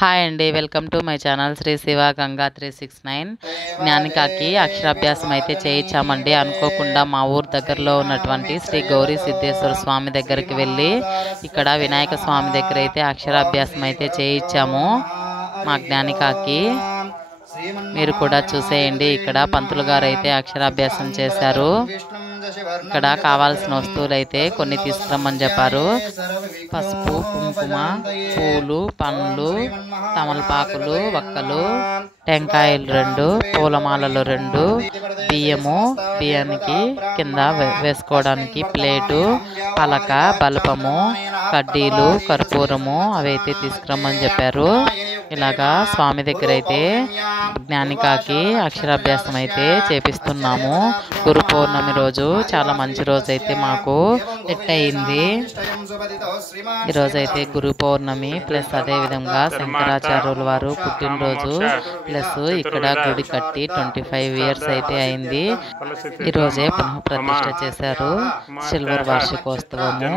Hi అండి, welcome to my channel Shri Shiva Ganga 369. జ్ఞానికాకి అక్షరాభ్యాసం అయితే చేయించామండి. అనుకోకుండా మా ఊరు దగ్గరలో ఉన్నటువంటి శ్రీ గౌరీ సిద్ధేశ్వర స్వామి దగ్గరికి వెళ్ళి ఇక్కడ వినాయక స్వామి దగ్గర అయితే అక్షరాభ్యాసం అయితే చేయించాము మా జ్ఞానికాకి. మీరు కూడా చూసేయండి. ఇక్కడ పంతులు గారు అయితే అక్షరాభ్యాసం చేశారు. ఇక్కడ కావాల్సిన వస్తువులు అయితే కొన్ని తీసుకురమ్మని చెప్పారు. పసుపు, కుంకుమ, పూలు, పండ్లు, తమలపాకులు, వక్కలు, టెంకాయలు 2, పూలమాలలు 2, బియ్యానికి కింద వేసుకోవడానికి ప్లేటు, పలక, బల్పము, కడ్డీలు, కర్పూరము అవైతే తీసుకురమ్మని చెప్పారు. ఇలాగా స్వామి దగ్గర అయితే జ్ఞానికాకి అక్షరాభ్యాసం అయితే చేపిస్తున్నాము. గురు పౌర్ణమి రోజు చాలా మంచి రోజు అయితే మాకు సెట్ అయింది. ఈరోజైతే గురు పౌర్ణమి ప్లస్ అదేవిధంగా శంకరాచార్యుల వారు పుట్టినరోజు ప్లస్ ఇక్కడ గుడి కట్టి 25 ఇయర్స్ అయితే అయింది. ఈరోజే పునః ప్రతిష్ఠ చేశారు. సిల్వర్ వార్షికోత్సవము.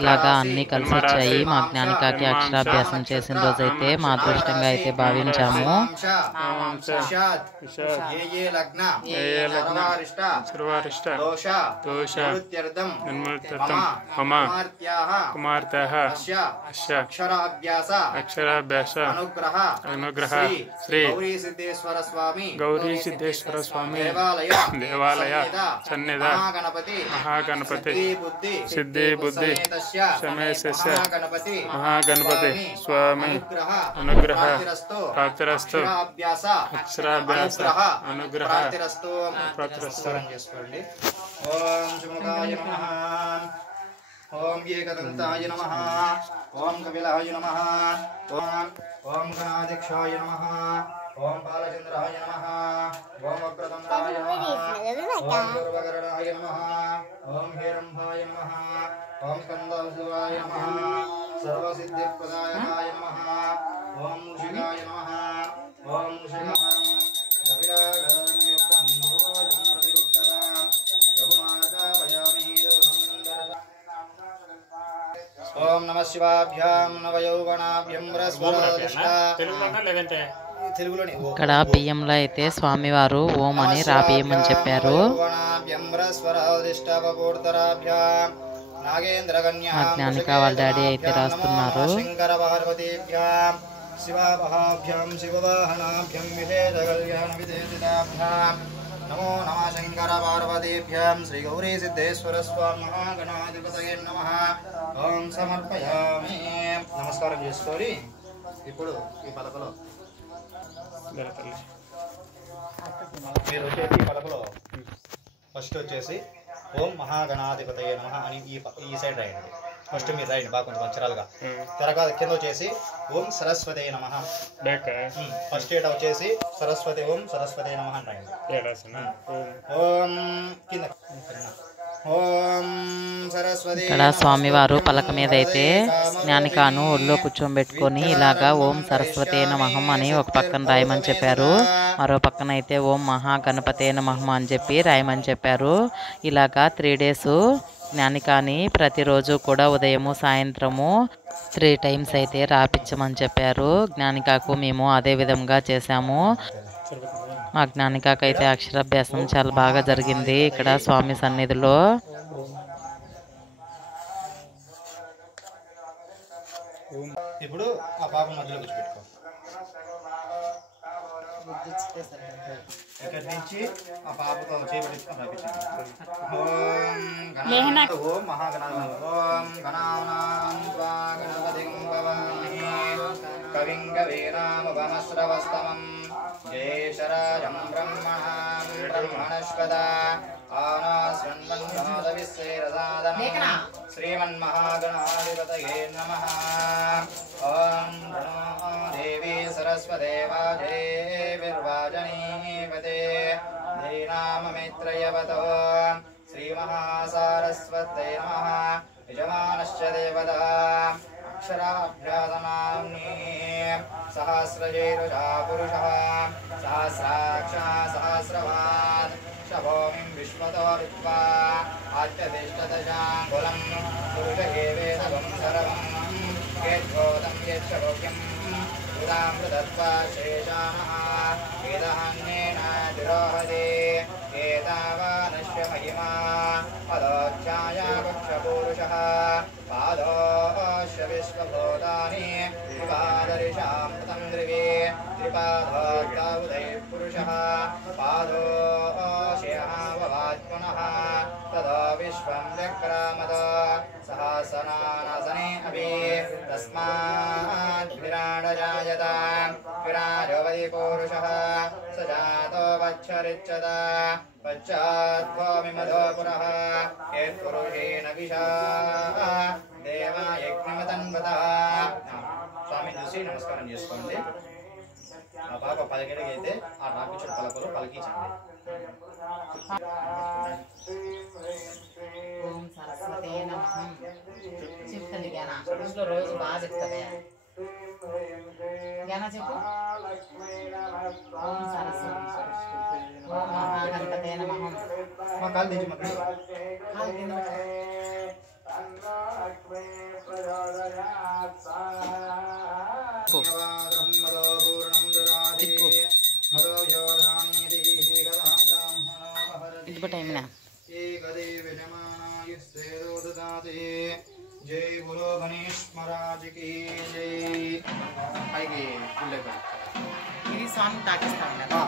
ఇలాగా అన్ని కలిసి వచ్చాయి. మా జ్ఞానికాకి అక్షరాభ్యాసం చేసిన రోజైతే మా అదృష్టంగా అయితే భావించాము. అక్షరాభ్యాస అనుగ్రహ శ్రీ గౌరీ సిద్ధేశ్వర స్వామి దేవాలయ సన్నిధ మహాగణపతి సిద్ధి బుద్ధి సమేశస్య మహాగణపతి స్వామి అనుగ్రహ ప్రాప్తిరస్తు అక్షరాభ్యాస అనుగ్రహ ప్రాప్తిరస్తు. ఓం శుముఖాయ నమః, ఓం ఏకదంతాయ నమః, ఓం కపిలాయ నమః, ఓం గణాధ్యక్షాయ నమః, ఓం బాలచంద్రాయ నమః, ఓం వక్రతుండాయ నమః, ఓం పూర్వకరణాయ నమః, ఓం హేరంభాయ నమః, ఓం స్కందశివాయ నమః, సర్వసిద్ధిప్రదాయకాయ నమః, ఓం మూషికాయ నమః, ఓం మూషికహరం కపిలాగరయుక్తం భూజం ప్రతిగుప్తరాం రఘుమార్గావయామి ఓం నమః శివాభ్యాం నవయౌవనాభ్యం రస్వరదిష్టా. ఇక్కడ బియ్యంలో అయితే స్వామివారు ఓం అని రాబియ్యమని చెప్పారు. మా జ్ఞానిక వాళ్ళ డాడీ అయితే రాస్తున్నారు. నమో నమః శంకర పార్వతీభ్యాం శ్రీ గౌరీ సిద్ధేశ్వర స్వామి మహాగణాధిపతయే నమః. ఓం సమర్పయామి. నమస్కారం చేసుకొని ఇప్పుడు ఈ పలకలో మీరు వచ్చేసి ఈ పలకలో ఫస్ట్ వచ్చేసి ఓం మహాగణాధిపతయే నమః అని ఈ సైడ్ రాయండి. ఫస్ట్ మీరు రాయండి బాగా కొంచెం అక్షరాలుగా. తర్వాత కింద వచ్చేసి ఓం సరస్వతే నమః. ఫస్ట్ ఏట వచ్చేసి సరస్వతి ఓం సరస్వతే నమః అని రాయండి. ఓం కింద ఇక్కడ స్వామివారు పలక మీద అయితే జ్ఞానికాను ఒళ్ళో కూర్చోబెట్టుకొని ఇలాగా ఓం సరస్వతే నమః అని ఒక పక్కన రాయమని చెప్పారు. మరో పక్కన అయితే ఓం మహాగణపతే నమః అని చెప్పి రాయమని చెప్పారు. ఇలాగా 3 days జ్ఞానికాని ప్రతిరోజు కూడా ఉదయము సాయంత్రము 3 times అయితే రాపించమని చెప్పారు. జ్ఞానికాకు మేము అదే విధంగా చేశాము. మా జ్ఞానికాకు అయితే అక్షరాభ్యాసం చాలా బాగా జరిగింది ఇక్కడ స్వామి సన్నిధిలో. ఇప్పుడు ఆ పాప మధ్యలో కూర్చోబెట్టుకో. ఇక్కడ నుంచి ఆ పాపతో చేపట్టించుకొని రాపించండి. ఓం మహాగణాధిపతయే ఓం గణానాం త్వా గణపతిం భవామహే కవిం కవీనాముపమస్రవస్తమం జయేశరాజం బ్రహ్మణాం బ్రహ్మణస్పద ఆనాస్వన్మన్మోదవిశ్వేరసాదనం శ్రీమన్మహాగణాధిపతయే నమః. ఓం ప్రణో దేవీ సరస్వతే వాజేర్వాజనీపతే ధీనామమిత్రయవతో శ్రీమహాసారస్వత్యై నమః. యజమానశ్చ దేవతా అక్షరాభ్యాసనామ్ని సహస్రజేరుషా పురుషः సహస్రాక్ష సహస్రవాన్ శభోమిం విశ్వతో విద్వా ఆత్యతిష్టదశాంగులం పురుష ఏవేదం సర్వం యద్భూతం యచ్చభవ్యం एतां दत्त्वा शेषानः वेदहन्येन द्रोहदे एतावानस्य महिमा पदोच्छाया वृक्षपूरुषः पादोश्च विश्वभूतानि त्रिपादर्शामृतं द्रिवे त्रिपादोक्तावुदयः पुरुषः पादोश्यववात्मनः तदो विश्वं व्यक्रामद सहस्रनासने अपि तस्मात् विराडजायत विराजोपति पुरुषः स जातो वच्छरिच्यत पश्चाद्भूमिमधो पुरः यत्पुरुषेण विशा देवा यज्ञमतन्वतः స్వామి చూసి నమస్కారం చేసుకోండి ఆ పాప 10 గడికి అయితే ఆ రాకుచుడు పలకలు పలికించండి ఓం సరస్వతే నమః చెప్తాను జ్ఞాన ఇంట్లో రోజు బాగా చెప్తానే జ్ఞాన చెప్పు ఓం సరస్వతి ఓం మహాగణపతే నమః మా కాలు దించి మక్కడి కాలు కింద ఇది టైమినా जय बोलो गणेश महाराज की जय पైకి పుల్లెక ఇది సాంగ్ తాకిస్తాం కదా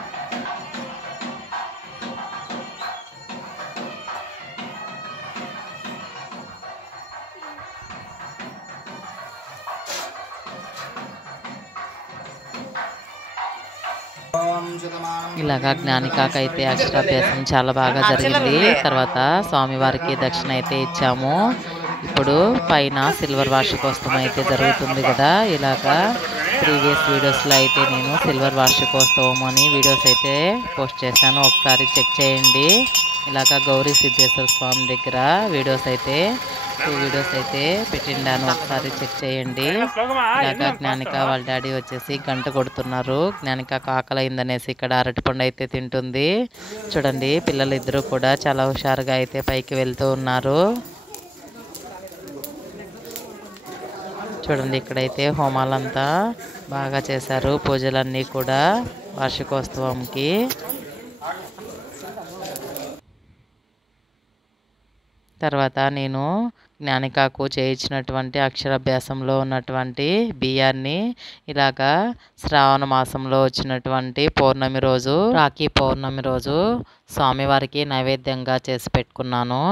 ఇలాగా జ్ఞానికాకైతే అక్షరాభ్యాసం చాలా బాగా జరిగింది. తర్వాత స్వామివారికి దక్షిణ అయితే ఇచ్చాము. ఇప్పుడు పైన సిల్వర్ వార్షికోత్సవం అయితే జరుగుతుంది కదా. ఇలాగా ప్రీవియస్ వీడియోస్లో అయితే నేను సిల్వర్ వార్షికోత్సవం అని వీడియోస్ అయితే పోస్ట్ చేశాను, ఒకసారి చెక్ చేయండి. ఇలాగా గౌరీ సిద్ధేశ్వర స్వామి దగ్గర వీడియోస్ అయితే 2 వీడియోస్ అయితే పెట్టిండాను, ఒకసారి చెక్ చేయండి. ఇలాగా జ్ఞానిక వాళ్ళ డాడీ వచ్చేసి గంట కొడుతున్నారు. జ్ఞానిక ఆకలైందనేసి ఇక్కడ అరటిపండు అయితే తింటుంది. చూడండి పిల్లలు ఇద్దరు కూడా చాలా హుషారుగా అయితే పైకి వెళ్తూ ఉన్నారు. చూడండి ఇక్కడైతే హోమాలంతా బాగా చేశారు, పూజలన్నీ కూడా వార్షికోత్సవంకి. తర్వాత నేను జ్ఞానికాకు చేయించినటువంటి అక్షరాభ్యాసంలో ఉన్నటువంటి బియ్యాన్ని ఇలాగా శ్రావణ మాసంలో వచ్చినటువంటి పౌర్ణమి రోజు, రాఖీ పౌర్ణమి రోజు స్వామివారికి నైవేద్యంగా చేసి పెట్టుకున్నాను.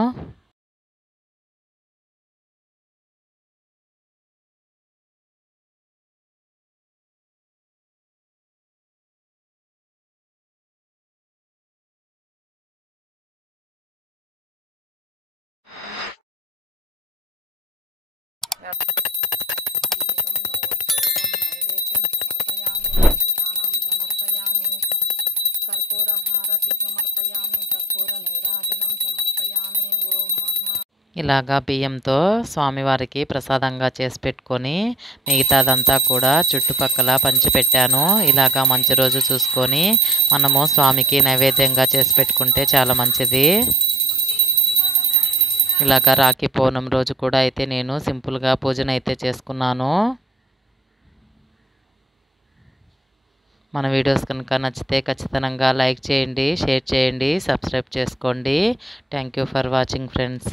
ఇలాగా బియ్యంతో స్వామివారికి ప్రసాదంగా చేసి పెట్టుకొని మిగతాదంతా కూడా చుట్టుపక్కల పంచిపెట్టాను. ఇలాగా మంచి రోజు చూసుకొని మనము స్వామికి నైవేద్యంగా చేసి పెట్టుకుంటే చాలా మంచిది. ఇలాగా రాఖీ పౌర్ణమి రోజు కూడా అయితే నేను సింపుల్గా పూజను అయితే చేసుకున్నాను. మన వీడియోస్ కనుక నచ్చితే ఖచ్చితంగా లైక్ చేయండి, షేర్ చేయండి, సబ్స్క్రైబ్ చేసుకోండి. Thank you for watching friends.